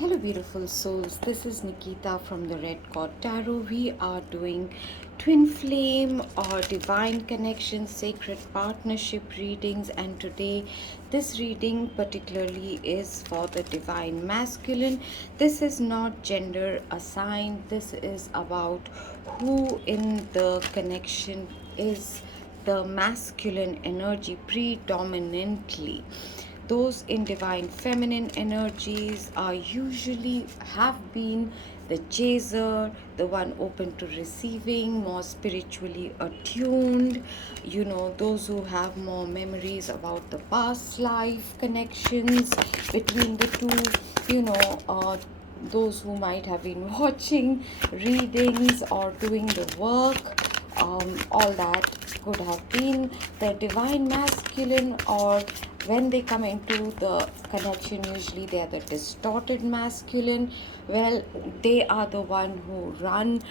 Hello, beautiful souls. This is Nikita from the Red Cord Tarot. We are doing twin flame or divine connection, sacred partnership readings, and today this reading particularly is for the divine masculine. This is not gender assigned, this is about who in the connection is the masculine energy predominantly. Those in divine feminine energies are usually have been the chaser, the one open to receiving, more spiritually attuned, those who have more memories about the past life connections between the two, those who might have been watching readings or doing the work, all that could have been the divine masculine, or when they come into the connection, usually they are the distorted masculine. Well, they are the one who run,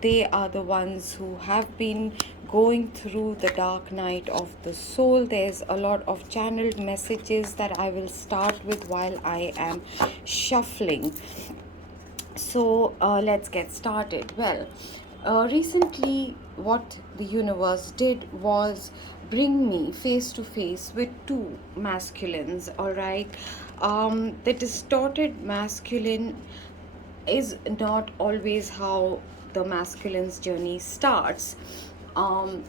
they are the ones who have been going through the dark night of the soul. There's a lot of channeled messages that I will start with while I am shuffling. So let's get started. Well, recently what the universe did was bring me face to face with two masculines. All right, the distorted masculine is not always how the masculine's journey starts. um,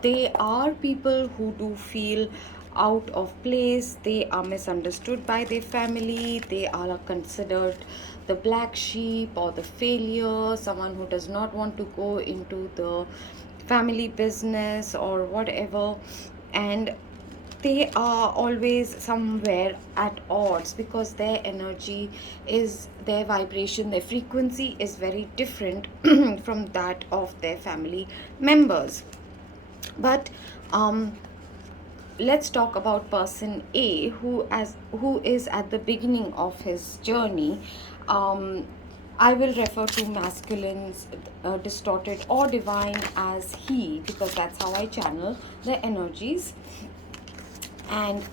they are people who do feel out of place. They are misunderstood by their family. They are considered the black sheep or the failure, someone who does not want to go into the family business or whatever. And they are always somewhere at odds because their energy is, their vibration, their frequency is very different from that of their family members. But let's talk about person A, who is at the beginning of his journey. I will refer to masculines, distorted or divine, as he, because that's how I channel the energies. And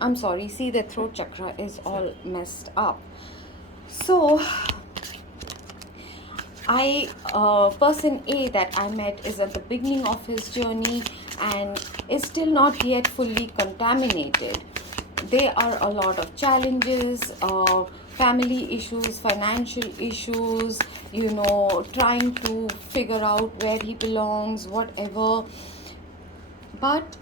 I'm sorry, see, the throat chakra is all messed up. So person A that I met is at the beginning of his journey and is still not yet fully contaminated. There are a lot of challenges, family issues, financial issues, trying to figure out where he belongs, whatever. But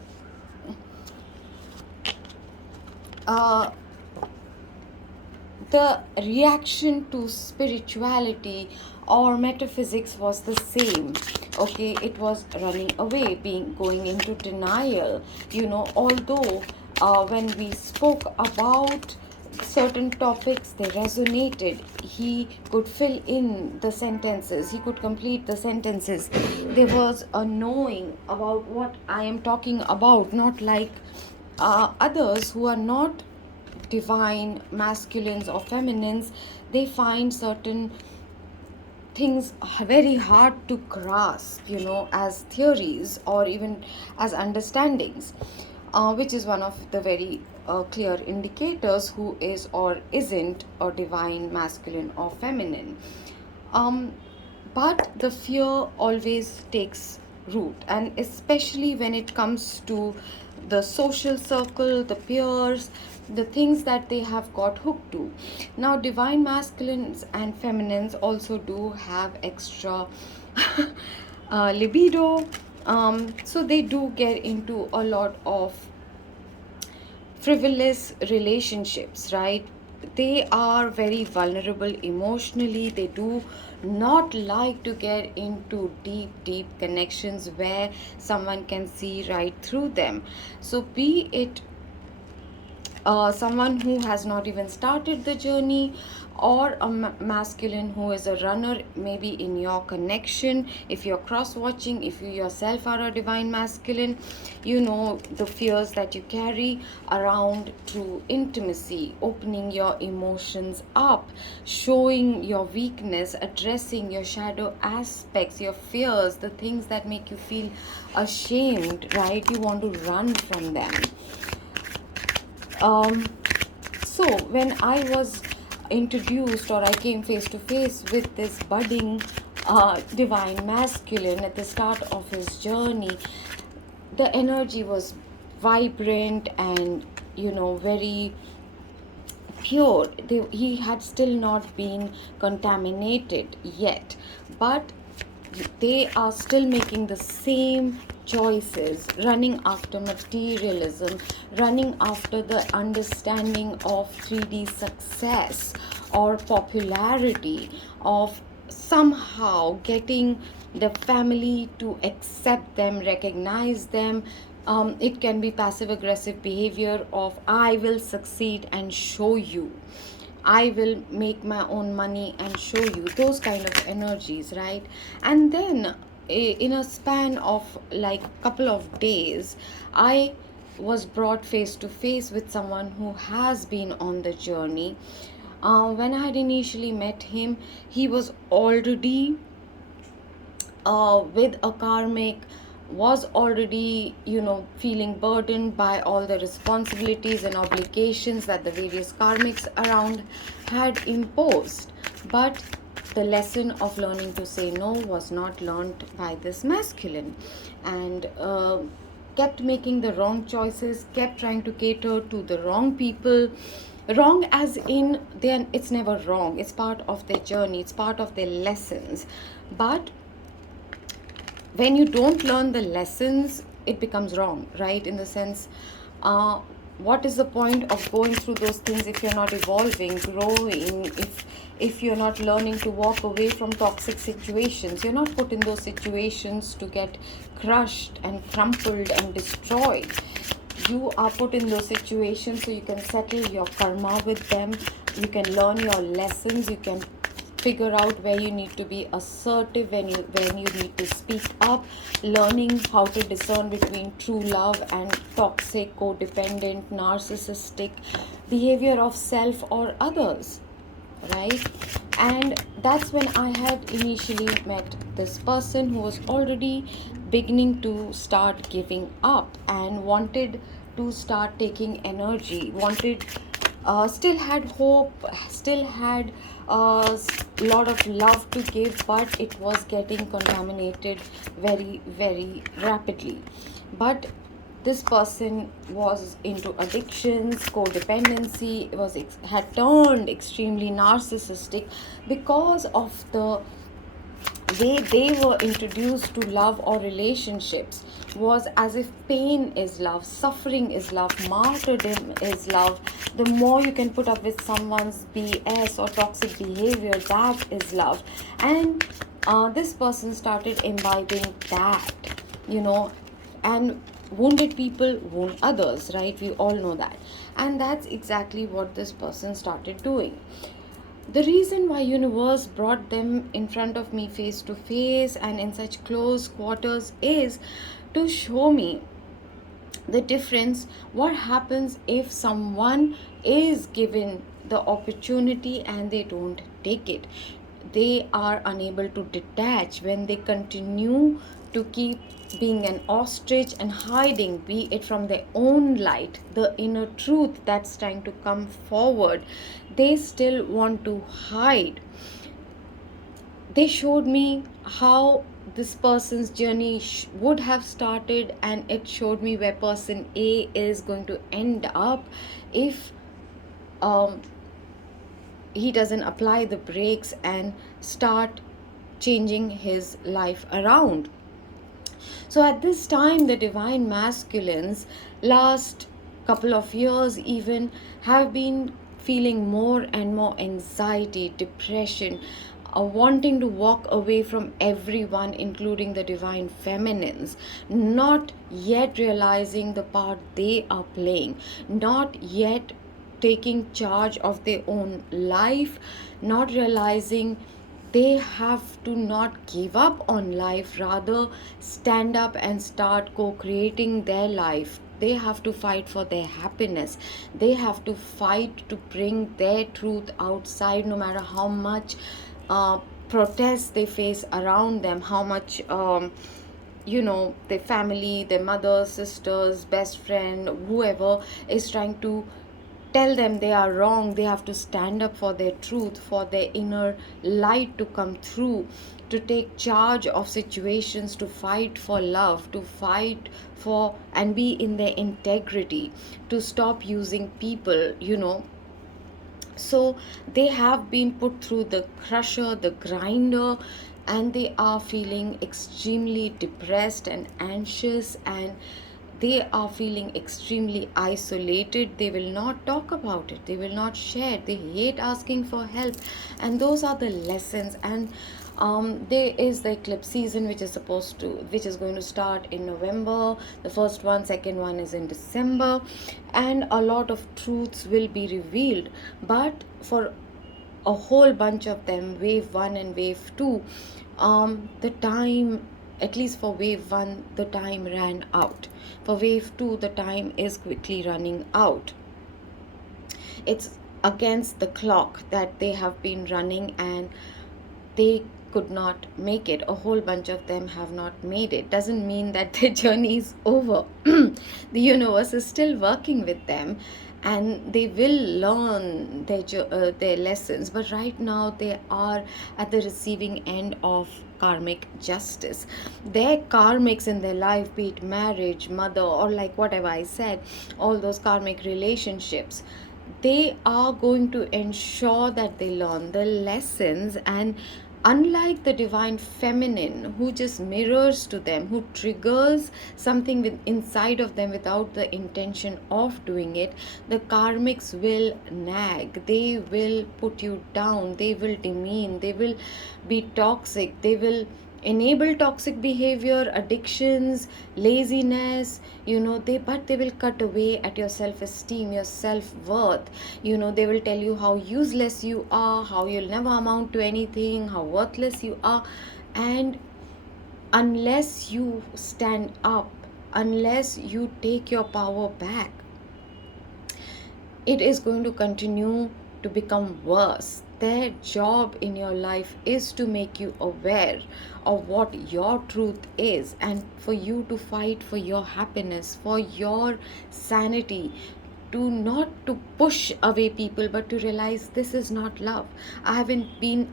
the reaction to spirituality or metaphysics was the same. Okay, it was running away, going into denial. Although when we spoke about certain topics, they resonated. He could fill in the sentences, he could complete the sentences. There was a knowing about what I am talking about, not like others who are not divine masculines or feminines. They find certain things very hard to grasp, as theories or even as understandings, which is one of the very clear indicators who is or isn't a divine masculine or feminine. But the fear always takes root, and especially when it comes to the social circle, the peers, the things that they have got hooked to. Now, divine masculines and feminines also do have extra libido, so they do get into a lot of frivolous relationships, right? They are very vulnerable emotionally. They do not like to get into deep connections where someone can see right through them. So be it someone who has not even started the journey, or a masculine who is a runner, maybe in your connection, if you're cross watching, if you yourself are a divine masculine, the fears that you carry around through intimacy, opening your emotions up, showing your weakness, addressing your shadow aspects, your fears, the things that make you feel ashamed, right? You want to run from them. So when I was introduced, or I came face to face with this budding divine masculine at the start of his journey, the energy was vibrant and, very pure. He had still not been contaminated yet, but they are still making the same choices, running after materialism, running after the understanding of 3D success or popularity, of somehow getting the family to accept them, recognize them. It can be passive aggressive behavior of I will succeed and show you, I will make my own money and show you, those kind of energies, right? And then in a span of like couple of days, I was brought face to face with someone who has been on the journey. When I had initially met him, he was already with a karmic, was already, feeling burdened by all the responsibilities and obligations that the various karmics around had imposed. But the lesson of learning to say no was not learned by this masculine, and kept making the wrong choices, kept trying to cater to the wrong people. Wrong as in, then it's never wrong, it's part of their journey, it's part of their lessons. But when you don't learn the lessons, it becomes wrong, right? In the sense, what is the point of going through those things if you're not evolving, growing, if you're not learning to walk away from toxic situations? You're not put in those situations to get crushed and crumpled and destroyed. You are put in those situations so you can settle your karma with them, you can learn your lessons, you can figure out where you need to be assertive, when you need to speak up, learning how to discern between true love and toxic, codependent, narcissistic behavior of self or others, right? And that's when I had initially met this person who was already beginning to start giving up and wanted to start taking energy, wanted, still had hope, still had a lot of love to give, but it was getting contaminated very, very rapidly. But this person was into addictions, codependency, had turned extremely narcissistic because of the way they were introduced to love or relationships. Was as if pain is love, suffering is love, martyrdom is love. The more you can put up with someone's BS or toxic behavior, that is love. And this person started imbibing that, and wounded people wound others, right? We all know that. And that's exactly what this person started doing. The reason why universe brought them in front of me face to face and in such close quarters is to show me the difference. What happens if someone is given the opportunity and they don't take it? They are unable to detach when they continue to keep being an ostrich and hiding, be it from their own light, the inner truth that's trying to come forward. They still want to hide. They showed me how this person's journey would have started, and it showed me where person A is going to end up if he doesn't apply the brakes and start changing his life around. So at this time, the divine masculines, last couple of years even, have been feeling more and more anxiety, depression, wanting to walk away from everyone, including the divine feminines, not yet realizing the part they are playing, not yet taking charge of their own life, not realizing they have to not give up on life, rather stand up and start co-creating their life. They have to fight for their happiness. They have to fight to bring their truth outside, no matter how much protests they face around them, how much their family, their mother, sisters, best friend, whoever is trying to tell them they are wrong. They have to stand up for their truth, for their inner light to come through, to take charge of situations, to fight for love, to fight for and be in their integrity, to stop using people, So they have been put through the crusher, the grinder, and they are feeling extremely depressed and anxious, and they are feeling extremely isolated. They will not talk about it, they will not share, they hate asking for help. And those are the lessons. And there is the eclipse season, which is going to start in November. The first one, second one is in December, and a lot of truths will be revealed. But for a whole bunch of them, wave 1 and wave 2, the time, at least for wave 1, the time ran out. For wave 2, the time is quickly running out. It's against the clock that they have been running, and they could not make it. A whole bunch of them have not made it. Doesn't mean that their journey is over. The universe is still working with them, and they will learn their lessons. But right now they are at the receiving end of karmic justice. Their karmics in their life, be it marriage, mother, or like whatever I said, all those karmic relationships, they are going to ensure that they learn the lessons. And unlike the divine feminine, who just mirrors to them, who triggers something inside of them without the intention of doing it, the karmics will nag, they will put you down, they will demean, they will be toxic, they will enable toxic behavior, addictions, laziness, but they will cut away at your self-esteem, your self-worth. They will tell you how useless you are, how you'll never amount to anything, how worthless you are. And unless you stand up, unless you take your power back, it is going to continue to become worse. Their job in your life is to make you aware of what your truth is, and for you to fight for your happiness, for your sanity, to not to push away people, but to realize this is not love. I have been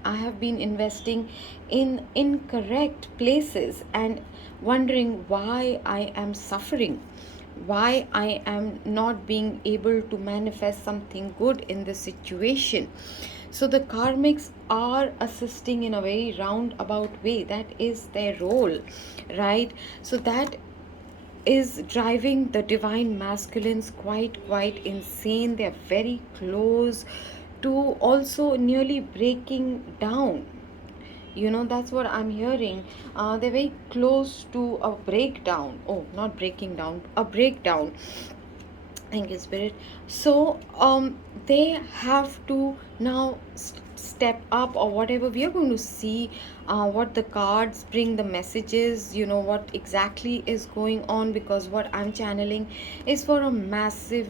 investing in incorrect places and wondering why I am suffering, why I am not being able to manifest something good in this situation. So the karmics are assisting in a very roundabout way. That is their role, right? So that is driving the divine masculines quite insane. They're very close to also nearly breaking down. That's what I'm hearing. They're very close to a breakdown. Oh, not breaking down, a breakdown. Thank you, Spirit. So they have to now step up, or whatever we are going to see, what the cards bring, the messages, what exactly is going on, because what I'm channeling is for a massive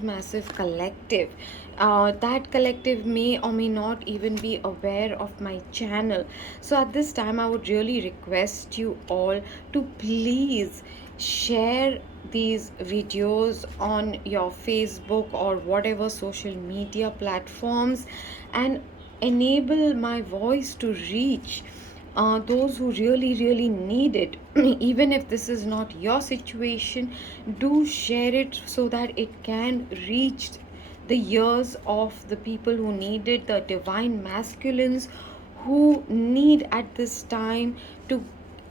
collective. That collective may or may not even be aware of my channel. So at this time, I would really request you all to please share these videos on your Facebook or whatever social media platforms, and enable my voice to reach those who really need it. Even if this is not your situation, do share it so that it can reach the ears of the people who need it, the divine masculines who need at this time to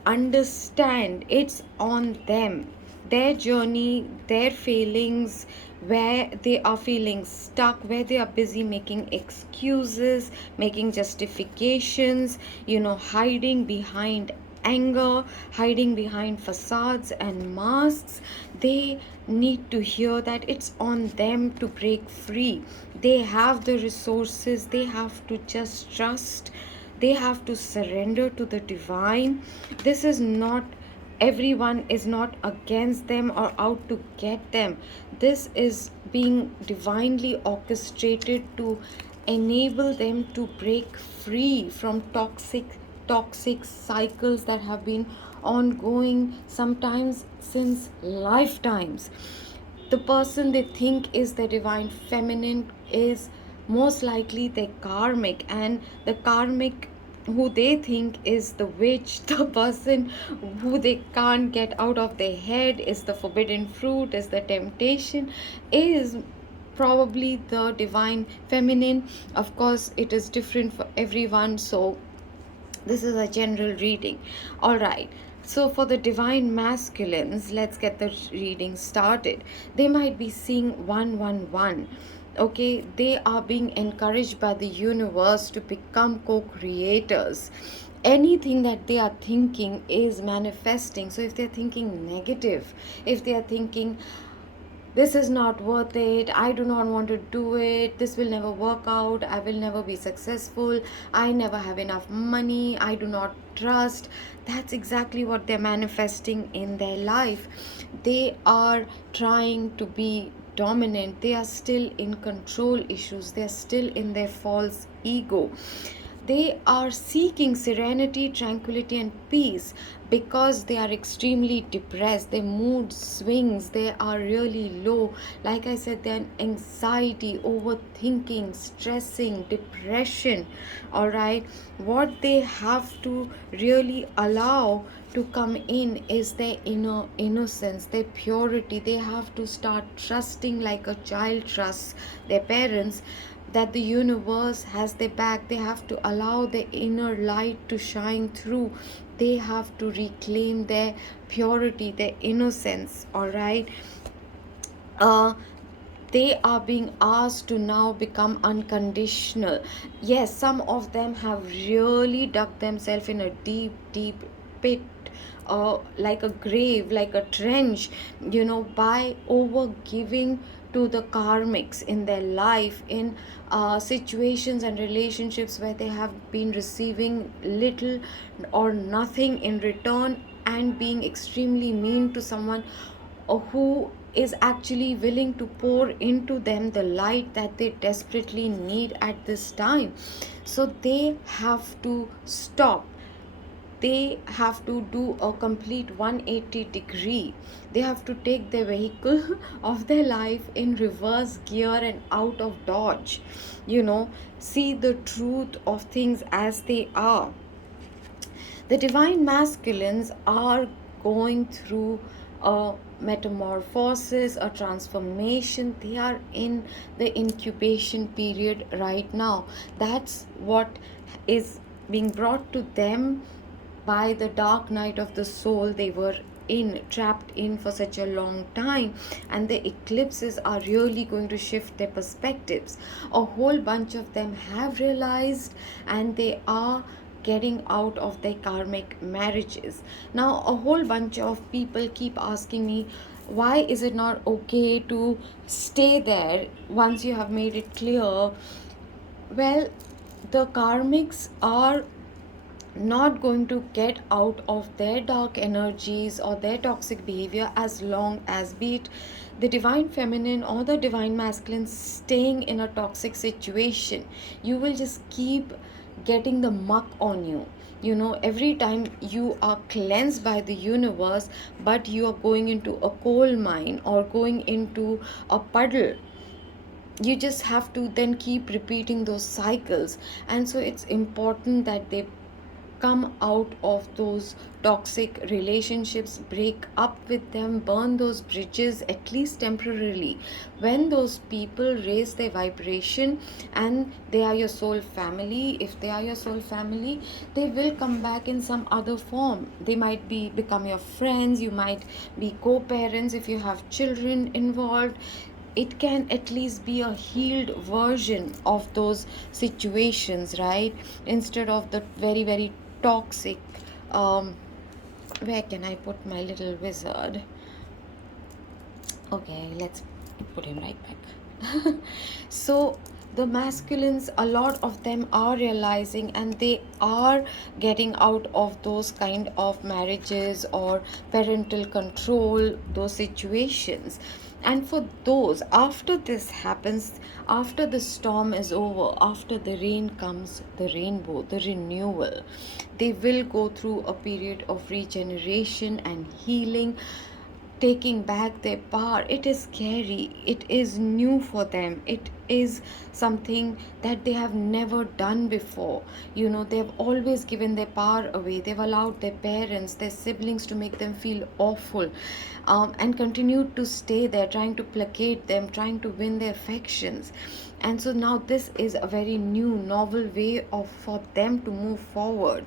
understand it's on them, their journey, their failings, where they are feeling stuck, where they are busy making excuses, making justifications, hiding behind anger, hiding behind facades and masks. They need to hear that it's on them to break free. They have the resources, they have to just trust, they have to surrender to the divine. This is not, everyone is not against them or out to get them. This is being divinely orchestrated to enable them to break free from toxic cycles that have been ongoing sometimes since lifetimes. The person they think is the divine feminine is most likely their karmic, and the karmic who they think is the witch, the person who they can't get out of their head, is the forbidden fruit, is the temptation, is probably the divine feminine. Of course, it is different for everyone, so this is a general reading. All right. So, for the divine masculines, let's get the reading started. They might be seeing 111. Okay, they are being encouraged by the universe to become co creators. Anything that they are thinking is manifesting. So, if they're thinking negative, if they are thinking, this is not worth it, I do not want to do it, this will never work out, I will never be successful, I never have enough money, I do not trust, that's exactly what they're manifesting in their life. They are trying to be dominant, they are still in control issues, they are still in their false ego. They are seeking serenity, tranquility, and peace because they are extremely depressed. Their mood swings, they are really low. Like I said, they're in anxiety, overthinking, stressing, depression. All right, what they have to really allow to come in is their inner innocence, their purity. They have to start trusting like a child trusts their parents, that the universe has their back. They have to allow the inner light to shine through. They have to reclaim their purity, their innocence. All right. uh they are being asked to now become unconditional. Yes, some of them have really dug themselves in a deep, deep pit, like a grave, like a trench, by over giving to the karmics in their life, in situations and relationships where they have been receiving little or nothing in return, and being extremely mean to someone who is actually willing to pour into them the light that they desperately need at this time. So they have to stop. They have to do a complete 180-degree. They have to take their vehicle of their life in reverse gear and out of dodge. See the truth of things as they are. The divine masculines are going through a metamorphosis, a transformation. They are in the incubation period right now. That's what is being brought to them by the dark night of the soul they were trapped in for such a long time. And the eclipses are really going to shift their perspectives. A whole bunch of them have realized, and they are getting out of their karmic marriages. Now, a whole bunch of people keep asking me, why is it not okay to stay there once you have made it clear? Well, the karmics are not going to get out of their dark energies or their toxic behavior as long as, be it the divine feminine or the divine masculine, staying in a toxic situation. You will just keep getting the muck on you. Every time you are cleansed by the universe, but you are going into a coal mine or going into a puddle, you just have to then keep repeating those cycles. And so it's important that they come out of those toxic relationships, break up with them, burn those bridges at least temporarily. When those people raise their vibration and they are your soul family, if they are your soul family, they will come back in some other form. They might become your friends, you might be co-parents if you have children involved. It can at least be a healed version of those situations, right? Instead of the very, very toxic. Where can I put my little wizard? Okay, let's put him right back. So the masculines, a lot of them are realizing, and they are getting out of those kind of marriages or parental control, those situations. And for those, after this happens, after the storm is over, after the rain comes, the rainbow, the renewal, they will go through a period of regeneration and healing. taking back their power. It is scary, it is new for them, it is something that they have never done before. They've always given their power away, they've allowed their parents, their siblings to make them feel awful, and continued to stay there, trying to placate them, trying to win their affections. And so now this is a very new novel way of for them to move forward.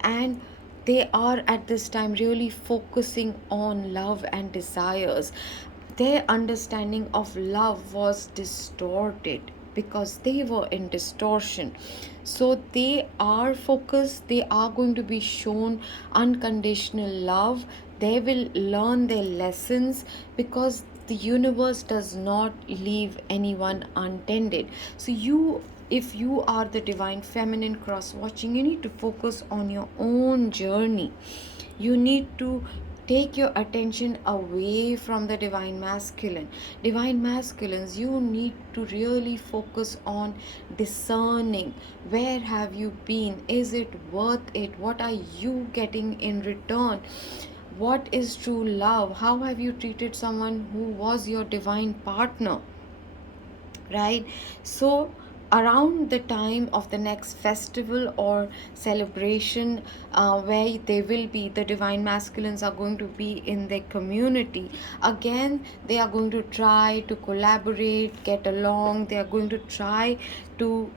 And they are at this time really focusing on love and desires. Their understanding of love was distorted because they were in distortion. So they are focused, they are going to be shown unconditional love. They will learn their lessons because the universe does not leave anyone untended. So if you are the divine feminine cross watching, you need to focus on your own journey. You need to take your attention away from the divine masculine. Divine masculines, you need to really focus on discerning, where have you been, is it worth it, what are you getting in return, what is true love, how have you treated someone who was your divine partner, right? So around the time of the next festival or celebration, where they will be, the divine masculines are going to be in their community again. They are going to try to collaborate, get along, they are going to try to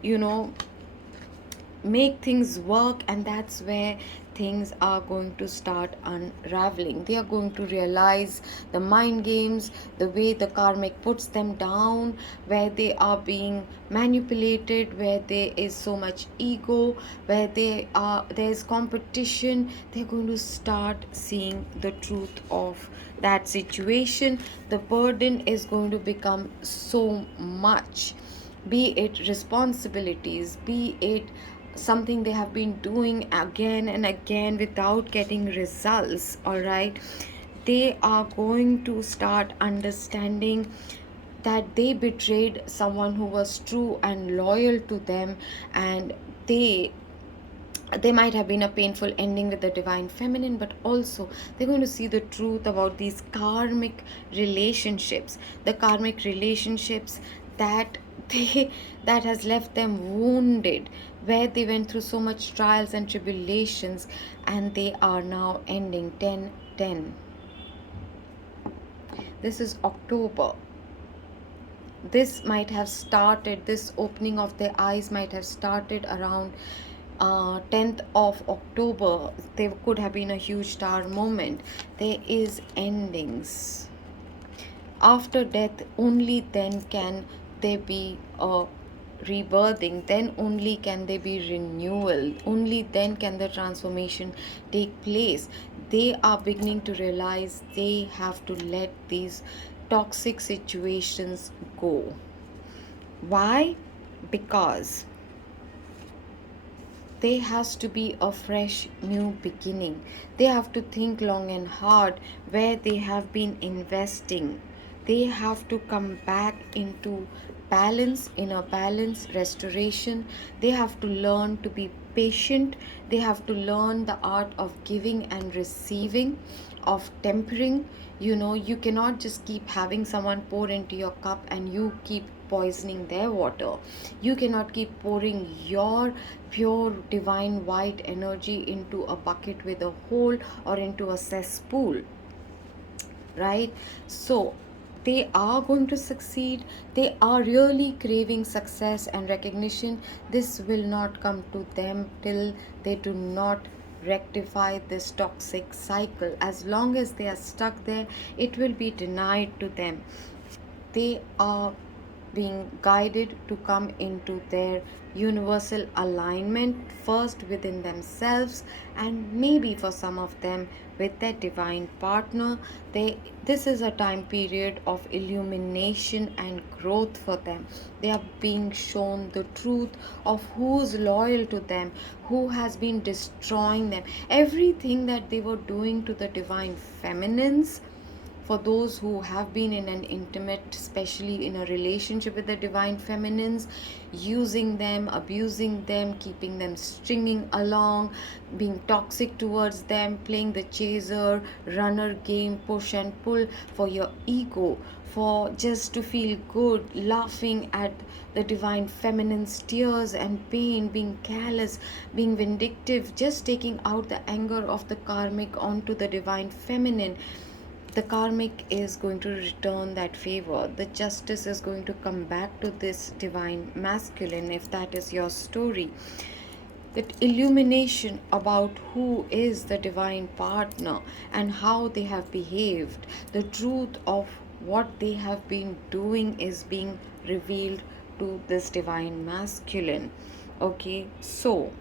make things work, and that's where things are going to start unraveling. They are going to realize the mind games, the way the karmic puts them down, where they are being manipulated, where there is so much ego, where there's competition. They're going to start seeing the truth of that situation. The burden is going to become so much, be it responsibilities, be it something they have been doing again and again without getting results. All right, they are going to start understanding that they betrayed someone who was true and loyal to them, and they might have been a painful ending with the divine feminine, but also they're going to see the truth about these karmic relationships, the karmic relationships that they that has left them wounded, where they went through so much trials and tribulations, and they are now ending 10-10. This is October. This might have started, this opening of their eyes might have started around 10th of October. There could have been a huge star moment. There is endings. After death, only then can there be a rebirthing, then only can there be renewal, only then can the transformation take place. They are beginning to realize they have to let these toxic situations go. Why? Because there has to be a fresh new beginning. They have to think long and hard where they have been investing. They have to come back into balance, inner balance, restoration. They have to learn to be patient. They have to learn the art of giving and receiving, of tempering. You cannot just keep having someone pour into your cup and you keep poisoning their water. You cannot keep pouring your pure divine white energy into a bucket with a hole or into a cesspool, right? So they are going to succeed. They are really craving success and recognition. This will not come to them till they do not rectify this toxic cycle. As long as they are stuck there, it will be denied to them. They are being guided to come into their universal alignment, first within themselves, and maybe for some of them with their divine partner. This is a time period of illumination and growth for them. They are being shown the truth of who's loyal to them, who has been destroying them. Everything that they were doing to the divine feminines, for those who have been in an intimate, especially in a relationship with the divine feminines, using them, abusing them, keeping them stringing along, being toxic towards them, playing the chaser runner game, push and pull for your ego, for just to feel good, laughing at the divine feminine's tears and pain, being callous, being vindictive, just taking out the anger of the karmic onto the divine feminine. The karmic is going to return that favor. The justice is going to come back to this divine masculine, if that is your story. That illumination about who is the divine partner and how they have behaved, the truth of what they have been doing is being revealed to this divine masculine. Okay, so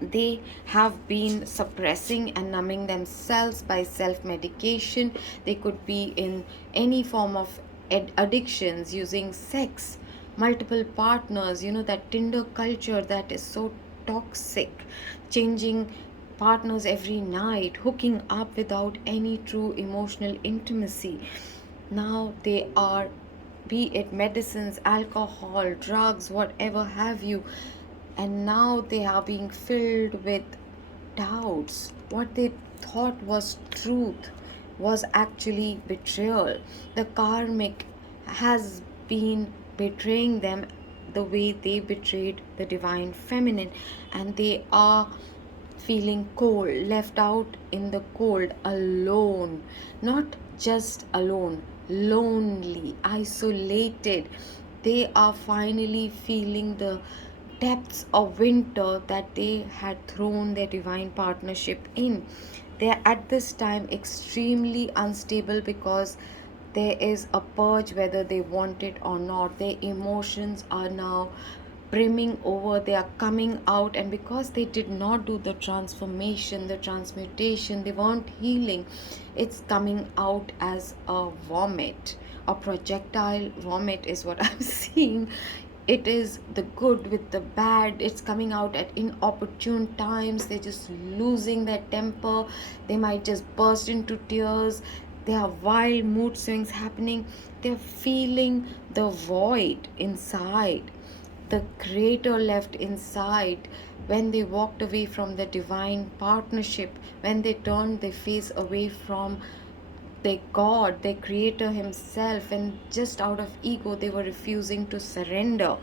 they have been suppressing and numbing themselves by self-medication. They could be in any form of addictions, using sex, multiple partners, that Tinder culture that is so toxic, changing partners every night, hooking up without any true emotional intimacy. Now they are, be it medicines, alcohol, drugs, whatever have you, and now they are being filled with doubts. What they thought was truth was actually betrayal. The karmic has been betraying them the way they betrayed the divine feminine, and they are feeling cold, left out in the cold, alone. Not just alone, lonely, isolated. They are finally feeling the depths of winter that they had thrown their divine partnership in. They are at this time extremely unstable because there is a purge whether they want it or not. Their emotions are now brimming over, they are coming out, and because they did not do the transformation, the transmutation, they weren't healing, it's coming out as a vomit. A projectile vomit is what I'm seeing. It is the good with the bad. It's coming out at inopportune times. They're just losing their temper. They might just burst into tears. There are wild mood swings happening. They're feeling the void inside, the creator left inside. When they walked away from the divine partnership, when they turned their face away from their God, their creator himself, and just out of ego they were refusing to surrender.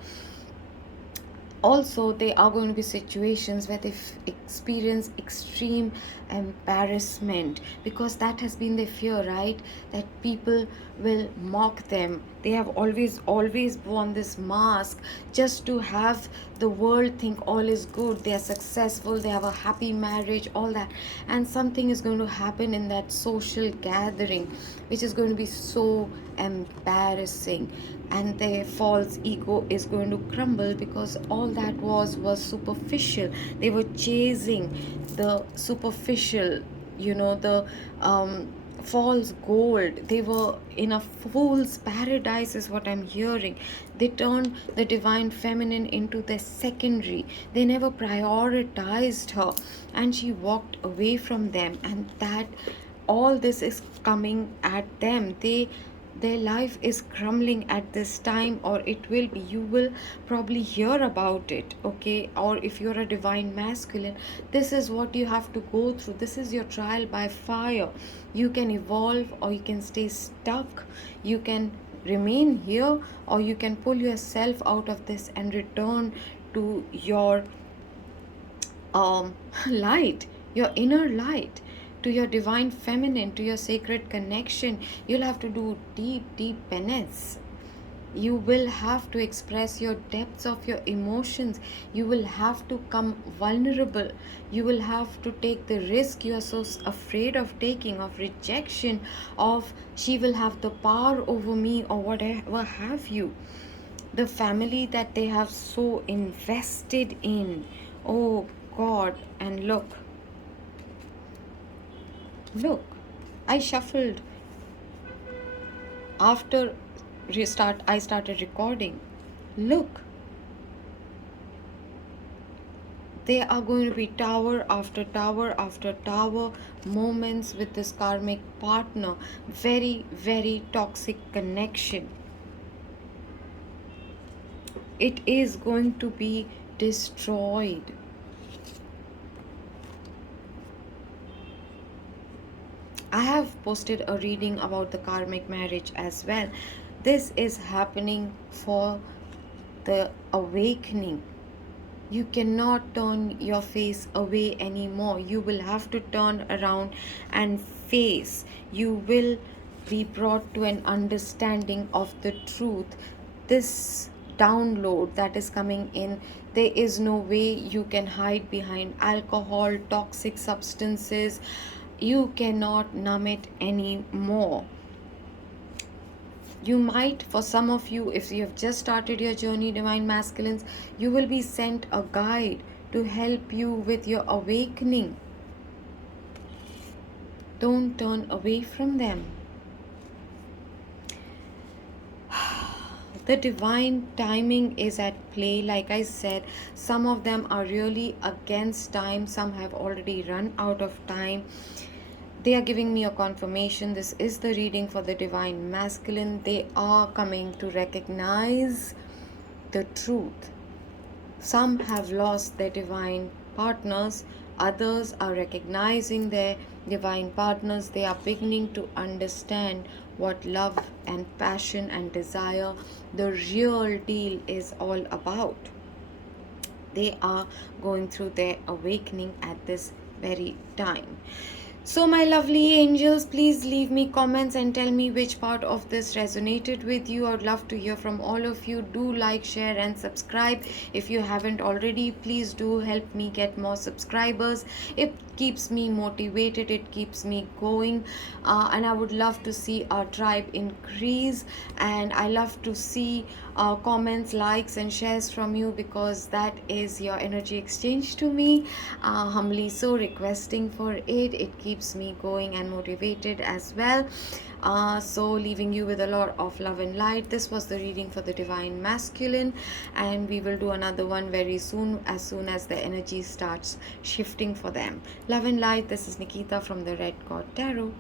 Also, there are going to be situations where they experience extreme embarrassment, because that has been their fear, right? That people will mock them. They have always worn this mask just to have the world think all is good, they are successful, they have a happy marriage, all that. And something is going to happen in that social gathering which is going to be so embarrassing, and their false ego is going to crumble, because all that was superficial. They were chasing the superficial, the false gold. They were in a fool's paradise is what I'm hearing. They turned the divine feminine into the secondary. They never prioritized her, and she walked away from them, and that all this is coming at them. Their life is crumbling at this time, or it will be. You will probably hear about it, okay? Or if you're a divine masculine, this is what you have to go through. This is your trial by fire. You can evolve, or you can stay stuck. You can remain here, or you can pull yourself out of this and return to your light, your inner light, to your divine feminine, to your sacred connection. You'll have to do deep penance. You will have to express your depths of your emotions. You will have to come vulnerable. You will have to take the risk you are so afraid of taking, of rejection, of she will have the power over me, or whatever have you. The family that they have so invested in. Oh God. And look, I shuffled after I started recording. Look, There are going to be tower after tower after tower moments with this karmic partner. Very, very toxic connection. It is going to be destroyed. I have posted a reading about the karmic marriage as well. This is happening for the awakening. You cannot turn your face away anymore. You will have to turn around and face. You will be brought to an understanding of the truth. This download that is coming in, there is no way you can hide behind alcohol, toxic substances. You cannot numb it anymore. You might, for some of you, if you have just started your journey, divine masculines, you will be sent a guide to help you with your awakening. Don't turn away from them. The divine timing is at play. Like I said, some of them are really against time. Some have already run out of time. They are giving me a confirmation. This is the reading for the divine masculine. They are coming to recognize the truth. Some have lost their divine partners. Others are recognizing their divine partners. They are beginning to understand what love and passion and desire, the real deal, is all about. They are going through their awakening at this very time. So my lovely angels, please leave me comments and tell me which part of this resonated with you. I would love to hear from all of you. Do like, share and subscribe. If you haven't already, please do help me get more subscribers. It keeps me motivated, it keeps me going, and I would love to see our tribe increase. And I love to see comments, likes and shares from you, because that is your energy exchange to me. Humbly so requesting for it. It keeps me going and motivated as well. So leaving you with a lot of love and light. This was the reading for the divine masculine, and we will do another one very soon as the energy starts shifting for them. Love and light. This is Nikita from the Red God Tarot.